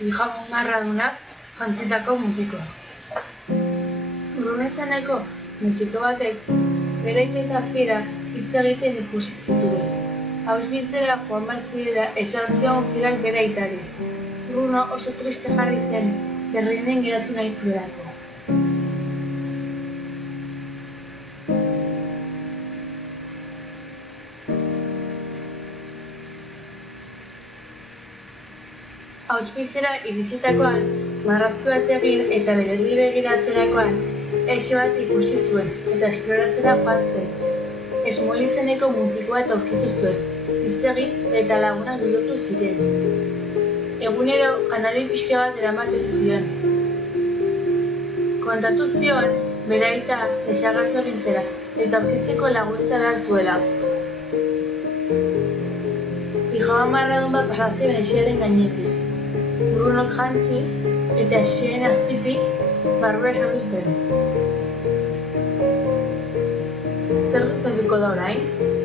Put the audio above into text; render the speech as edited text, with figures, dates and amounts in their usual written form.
Gijamo marradunaz jantzitako mutiko. Bruno izeneko mutiko batek bere aita eta fiera hitz egiten ikusi zituen. Auschwitzera joan behar zirela esan zion fierak bere aitari. Bruno oso triste jarri zen, Berlinen geratu nahi zuelako. Auschwitzera iritsitakoan, marrazko egin eta legezli begiratzerakoan, eixo bat ikusi zuen eta esploratzera joan zen. Esmol izeneko mutikoa eta aurkitu zuen, hitz egin eta lagunak bihurtu ziren. Egunero janari pixka bat eramaten zion. Kontatu zion, bere aita desagertu egin zela eta aurkitzeko laguntza behar zuela. Pijama marradun bat pasazion esiaren gainetik. Brunok jantzi eta esien azpitik barrura sartu zen. Zer gertatuko da orain?